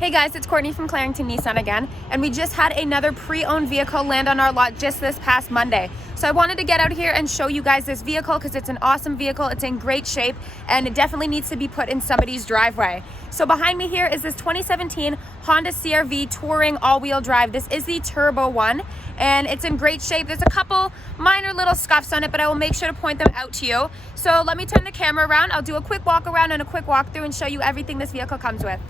Hey guys, it's Courtney from Clarington Nissan again, and we just had another pre-owned vehicle land on our lot just this past Monday. So I wanted to get out here and show you guys this vehicle because it's an awesome vehicle, it's in great shape, and it definitely needs to be put in somebody's driveway. So behind me here is this 2017 Honda CR-V Touring all-wheel drive. This is the turbo one, and it's in great shape. There's a couple minor little scuffs on it, but I will make sure to point them out to you. So let me turn the camera around. I'll do a quick walk around and a quick walkthrough and show you everything this vehicle comes with.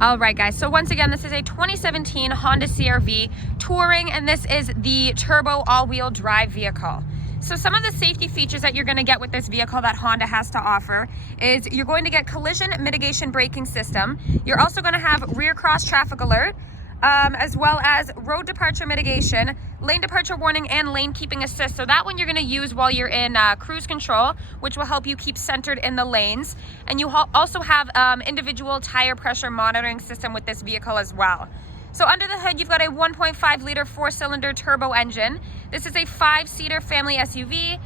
All right, guys, so once again, this is a 2017 Honda CR-V Touring, and this is the turbo all-wheel drive vehicle. So some of the safety features that you're going to get with this vehicle that Honda has to offer is you're going to get collision mitigation braking system. You're also going to have rear cross traffic alert, as well as road departure mitigation, lane departure warning, and lane keeping assist. So that one you're going to use while you're in cruise control, which will help you keep centered in the lanes. And you also have individual tire pressure monitoring system with this vehicle as well. So under the hood, you've got a 1.5 liter 4-cylinder turbo engine. This is a 5-seater family SUV.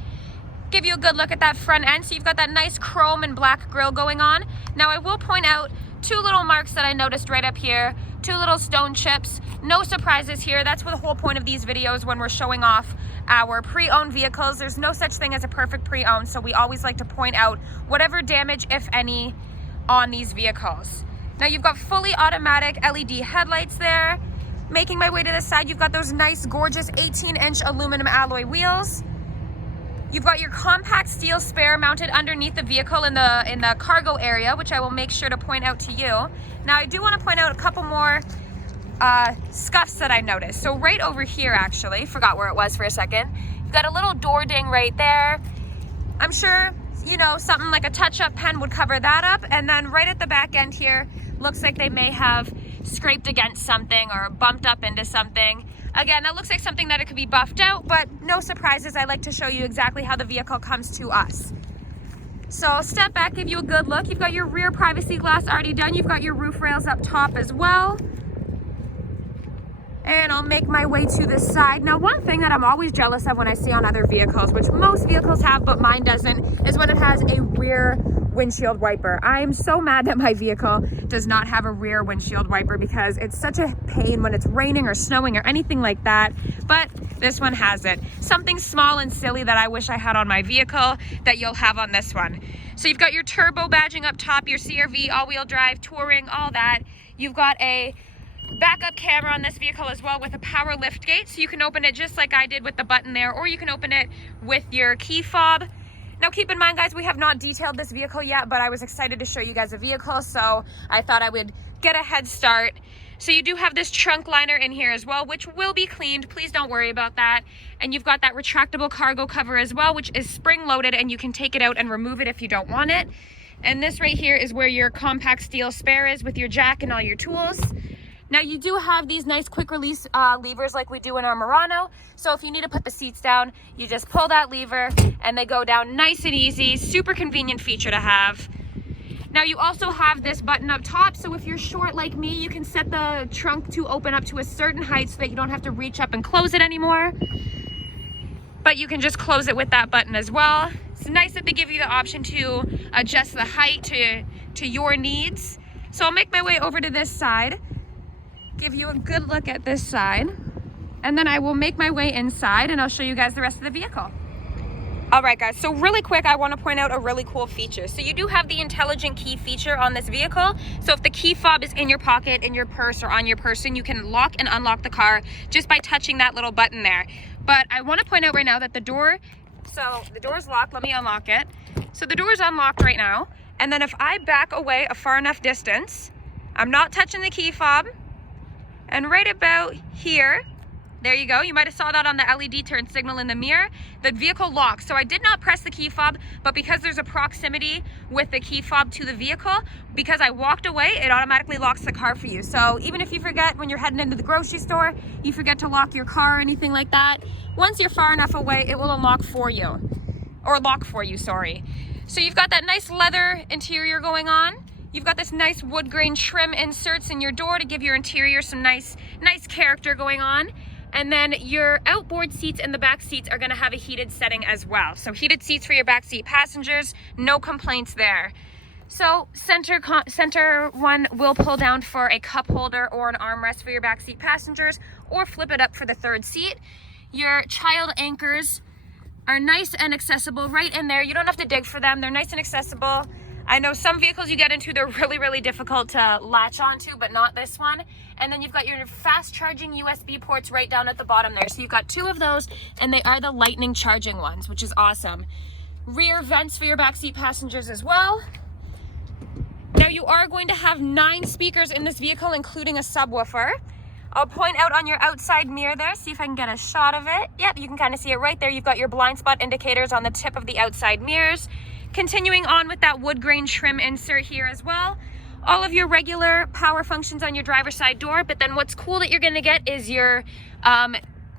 Give you a good look at that front end. So you've got that nice chrome and black grille going on. Now I will point out two little marks that I noticed right up here. Two little stone chips. No surprises here. That's what the whole point of these videos when we're showing off our pre-owned vehicles. There's no such thing as a perfect pre-owned, so we always like to point out whatever damage, if any, on these vehicles. Now you've got fully automatic LED headlights there. Making my way to the side, you've got those nice, gorgeous 18-inch aluminum alloy wheels. You've got your compact steel spare mounted underneath the vehicle in the cargo area, which I will make sure to point out to you. Now I do want to point out a couple more scuffs that I noticed. So right over here, actually, forgot where it was for a second. You've got a little door ding right there. I'm sure, you know, something like a touch-up pen would cover that up. And then right at the back end here, looks like they may have scraped against something or bumped up into something. Again, that looks like something that it could be buffed out, but no surprises. I like to show you exactly how the vehicle comes to us. So I'll step back, give you a good look. You've got your rear privacy glass already done. You've got your roof rails up top as well. And I'll make my way to the side. Now, one thing that I'm always jealous of when I see on other vehicles, which most vehicles have but mine doesn't, is when it has a rear windshield wiper. I'm so mad that my vehicle does not have a rear windshield wiper because it's such a pain when it's raining or snowing or anything like that, but this one has it. Something small and silly that I wish I had on my vehicle that you'll have on this one. So you've got your turbo badging up top, your CR-V, all-wheel drive, touring, all that. You've got a backup camera on this vehicle as well with a power lift gate, so you can open it just like I did with the button there, or you can open it with your key fob. Now keep in mind, guys, we have not detailed this vehicle yet, but I was excited to show you guys a vehicle, so I thought I would get a head start. So you do have this trunk liner in here as well, which will be cleaned. Please don't worry about that. And you've got that retractable cargo cover as well, which is spring loaded, and you can take it out and remove it if you don't want it. And this right here is where your compact steel spare is with your jack and all your tools. Now you do have these nice quick release levers like we do in our Murano. So if you need to put the seats down, you just pull that lever and they go down nice and easy. Super convenient feature to have. Now you also have this button up top. So if you're short like me, you can set the trunk to open up to a certain height so that you don't have to reach up and close it anymore. But you can just close it with that button as well. It's nice that they give you the option to adjust the height to your needs. So I'll make my way over to this side. Give you a good look at this side, and then I will make my way inside and I'll show you guys the rest of the vehicle. All right, guys, so really quick, I want to point out a really cool feature. So you do have the intelligent key feature on this vehicle. So if the key fob is in your pocket, in your purse, or on your person, you can lock and unlock the car just by touching that little button there. But I want to point out right now that the door is locked. Let me unlock it. So the door is unlocked right now, and then if I back away a far enough distance, I'm not touching the key fob. And right about here, there you go. You might have saw that on the LED turn signal in the mirror. The vehicle locks. So I did not press the key fob, but because there's a proximity with the key fob to the vehicle, because I walked away, it automatically locks the car for you. So even if you forget when you're heading into the grocery store, you forget to lock your car or anything like that, once you're far enough away, it will unlock for you. Or lock for you, sorry. So you've got that nice leather interior going on. You've got this nice wood grain trim inserts in your door to give your interior some nice character going on. And then your outboard seats and the back seats are going to have a heated setting as well. So heated seats for your backseat passengers, no complaints there. So center one will pull down for a cup holder or an armrest for your backseat passengers, or flip it up for the third seat. Your child anchors are nice and accessible right in there. You don't have to dig for them. They're nice and accessible. I know some vehicles you get into, they're really difficult to latch onto, but not this one. And then you've got your fast charging USB ports right down at the bottom there. So you've got 2 of those, and they are the lightning charging ones, which is awesome. Rear vents for your backseat passengers as well. Now you are going to have 9 speakers in this vehicle, including a subwoofer. I'll point out on your outside mirror there, see if I can get a shot of it. Yep, you can kind of see it right there. You've got your blind spot indicators on the tip of the outside mirrors. Continuing on with that wood grain trim insert here as well. All of your regular power functions on your driver's side door, but then what's cool that you're gonna get is your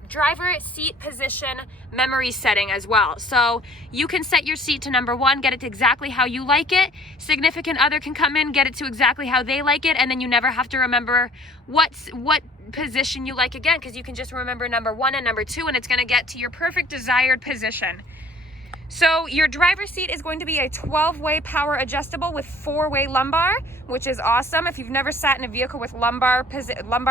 driver seat position memory setting as well. So you can set your seat to number 1, get it to exactly how you like it. Significant other can come in, get it to exactly how they like it, and then you never have to remember what position you like again, because you can just remember number 1 and number 2, and it's gonna get to your perfect desired position. So your driver's seat is going to be a 12-way power adjustable with 4-way lumbar, which is awesome. If you've never sat in a vehicle with lumbar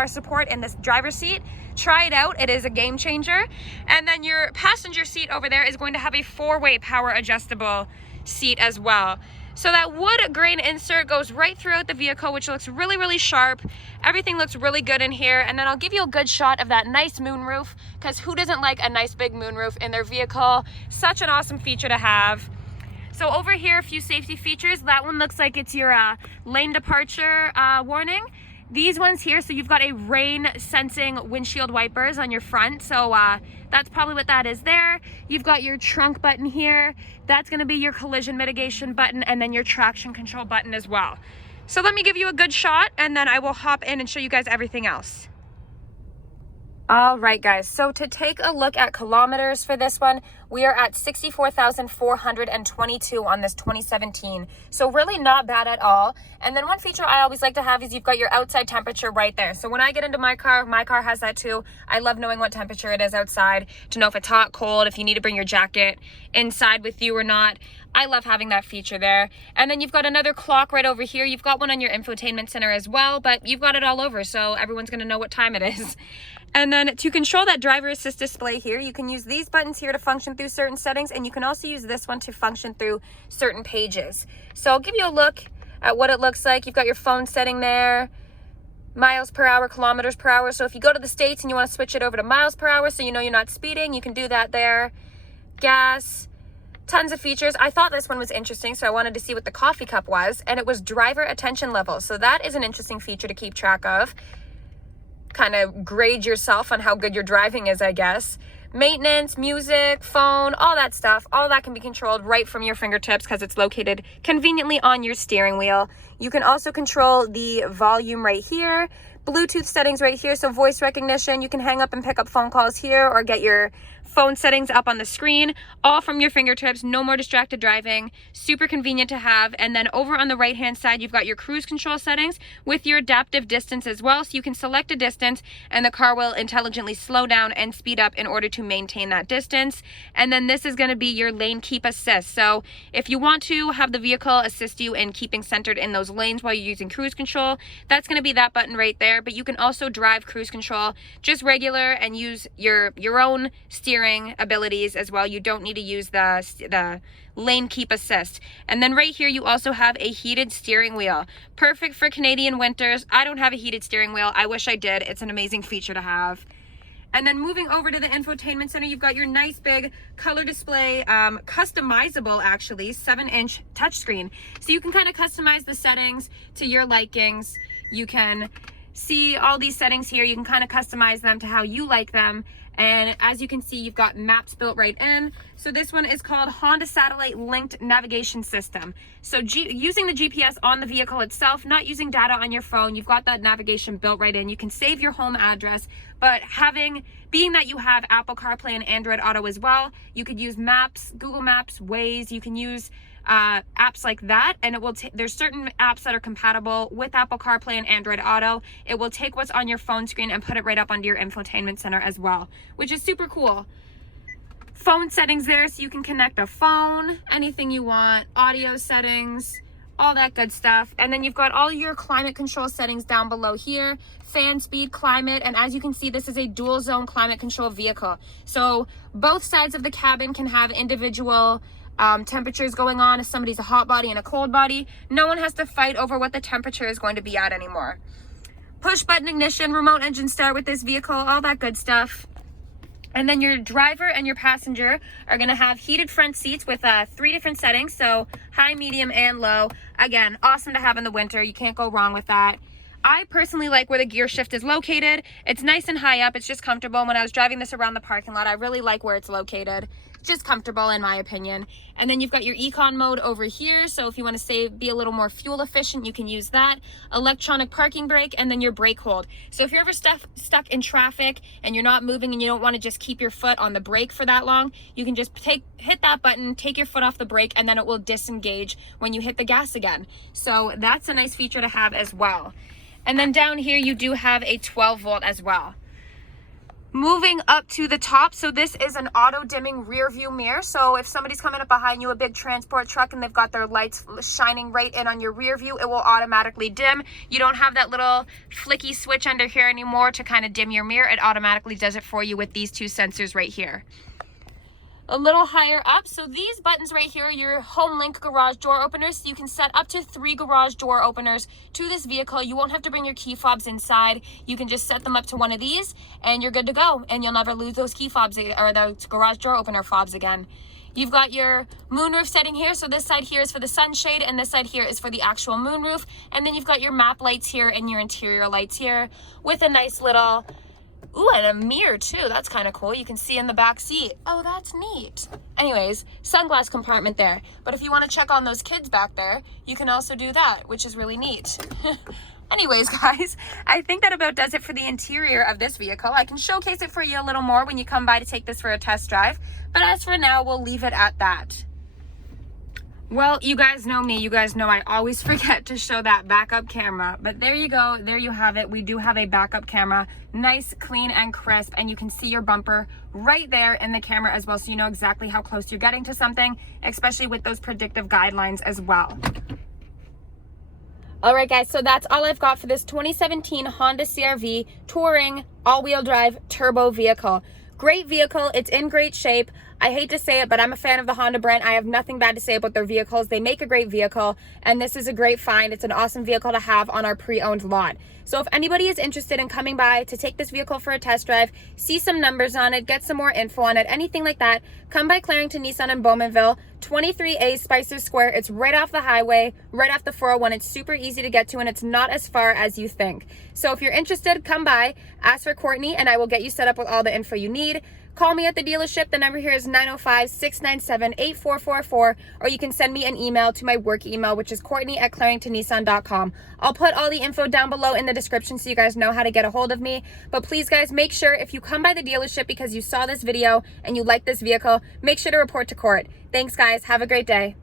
support in this driver's seat, try it out. It is a game changer. And then your passenger seat over there is going to have a 4-way power adjustable seat as well. So that wood grain insert goes right throughout the vehicle, which looks really sharp. Everything looks really good in here. And then I'll give you a good shot of that nice moonroof, because who doesn't like a nice big moonroof in their vehicle? Such an awesome feature to have. So over here, a few safety features. That one looks like it's your lane departure warning. These ones here, so you've got a rain sensing windshield wipers on your front. So that's probably what that is there. You've got your trunk button here. That's gonna be your collision mitigation button, and then your traction control button as well. So let me give you a good shot, and then I will hop in and show you guys everything else. All right, guys, so to take a look at kilometers for this one, we are at 64,422 on this 2017. So really not bad at all. And then one feature I always like to have is you've got your outside temperature right there. So when I get into my car has that too. I love knowing what temperature it is outside, to know if it's hot, cold, if you need to bring your jacket inside with you or not. I love having that feature there. And then you've got another clock right over here. You've got one on your infotainment center as well, but you've got it all over, so everyone's gonna know what time it is. And then to control that driver assist display here, you can use these buttons here to function through certain settings, and you can also use this one to function through certain pages. So I'll give you a look at what it looks like. You've got your phone setting there, miles per hour, kilometers per hour. So if you go to the States and you want to switch it over to miles per hour so you know you're not speeding, you can do that there. Gas, tons of features. I thought this one was interesting, so I wanted to see what the coffee cup was, and it was driver attention level. So that is an interesting feature to keep track of. Kind of grade yourself on how good your driving is, I guess. Maintenance, music, phone, all that stuff, all that can be controlled right from your fingertips because it's located conveniently on your steering wheel. You can also control the volume right here, Bluetooth settings right here, so voice recognition. You can hang up and pick up phone calls here, or get your phone settings up on the screen, all from your fingertips. No more distracted driving. Super convenient to have. And then over on the right hand side, you've got your cruise control settings with your adaptive distance as well. So you can select a distance and the car will intelligently slow down and speed up in order to maintain that distance. And then this is going to be your lane keep assist. So if you want to have the vehicle assist you in keeping centered in those lanes while you're using cruise control, that's going to be that button right there. But you can also drive cruise control just regular and use your own steering abilities as well. You don't need to use the lane keep assist. And then right here you also have a heated steering wheel, perfect for Canadian winters. I don't have a heated steering wheel. I wish I did. It's an amazing feature to have. And then moving over to the infotainment center, you've got your nice big color display, customizable actually 7-inch touchscreen. So you can kind of customize the settings to your likings. You can see all these settings here. You can kind of customize them to how you like them. And as you can see, you've got maps built right in. So this one is called Honda Satellite Linked Navigation System. So using the GPS on the vehicle itself, not using data on your phone, you've got that navigation built right in. You can save your home address, but being that you have Apple CarPlay and Android Auto as well, you could use Maps, Google Maps, Waze. You can use apps like that, and it will there's certain apps that are compatible with Apple CarPlay and Android Auto. It will take what's on your phone screen and put it right up onto your infotainment center as well, which is super cool. Phone settings there, so you can connect a phone, anything you want, audio settings, all that good stuff. And then you've got all your climate control settings down below here, fan speed, climate, and as you can see, this is a dual zone climate control vehicle. So both sides of the cabin can have individual temperatures going on. If somebody's a hot body and a cold body, no one has to fight over what the temperature is going to be at anymore. Push button ignition, remote engine start with this vehicle, all that good stuff. And then your driver and your passenger are going to have heated front seats with 3 different settings. So high, medium, and low. Again, awesome to have in the winter. You can't go wrong with that. I personally like where the gear shift is located. It's nice and high up. It's just comfortable. When I was driving this around the parking lot, I really like where it's located. It's just comfortable in my opinion. And then you've got your econ mode over here. So if you want to be a little more fuel efficient, you can use that. Electronic parking brake, and then your brake hold. So if you're ever stuck in traffic and you're not moving and you don't want to just keep your foot on the brake for that long, you can just hit that button, take your foot off the brake, and then it will disengage when you hit the gas again. So that's a nice feature to have as well. And then down here you do have a 12 volt as well. Moving up to the top, so this is an auto dimming rear view mirror. So if somebody's coming up behind you, a big transport truck, and they've got their lights shining right in on your rear view, it will automatically dim. You don't have that little flicky switch under here anymore to kind of dim your mirror. It automatically does it for you with these 2 sensors right here. A little higher up, so these buttons right here are your HomeLink garage door openers. So you can set up to 3 garage door openers to this vehicle. You won't have to bring your key fobs inside. You can just set them up to one of these and you're good to go, and you'll never lose those key fobs or those garage door opener fobs again. You've got your moonroof setting here. So this side here is for the sunshade and this side here is for the actual moonroof. And then you've got your map lights here and your interior lights here with a nice little ooh, and a mirror too. That's kind of cool. You can see in the back seat. Oh, that's neat. Anyways, sunglass compartment there. But if you want to check on those kids back there, you can also do that, which is really neat. Anyways, guys, I think that about does it for the interior of this vehicle. I can showcase it for you a little more when you come by to take this for a test drive. But as for now, we'll leave it at that. Well, you guys know me. You guys know I always forget to show that backup camera. But there you go. There you have it. We do have a backup camera. Nice, clean, and crisp. And you can see your bumper right there in the camera as well. So you know exactly how close you're getting to something, especially with those predictive guidelines as well. All right, guys. So that's all I've got for this 2017 Honda CR-V Touring all-wheel drive turbo vehicle. Great vehicle. It's in great shape. I hate to say it, but I'm a fan of the Honda brand. I have nothing bad to say about their vehicles. They make a great vehicle, and this is a great find. It's an awesome vehicle to have on our pre-owned lot. So if anybody is interested in coming by to take this vehicle for a test drive, see some numbers on it, get some more info on it, anything like that, come by Clarington Nissan in Bowmanville, 23A Spicer Square. It's right off the highway, right off the 401. It's super easy to get to, and it's not as far as you think. So if you're interested, come by, ask for Courtney, and I will get you set up with all the info you need. Call me at the dealership. The number here is 905-697-8444, or you can send me an email to my work email, which is Courtney@ClaringtonNissan.com. I'll put all the info down below in the description so you guys know how to get a hold of me. But please, guys, make sure if you come by the dealership because you saw this video and you like this vehicle, make sure to report to Court. Thanks, guys. Have a great day.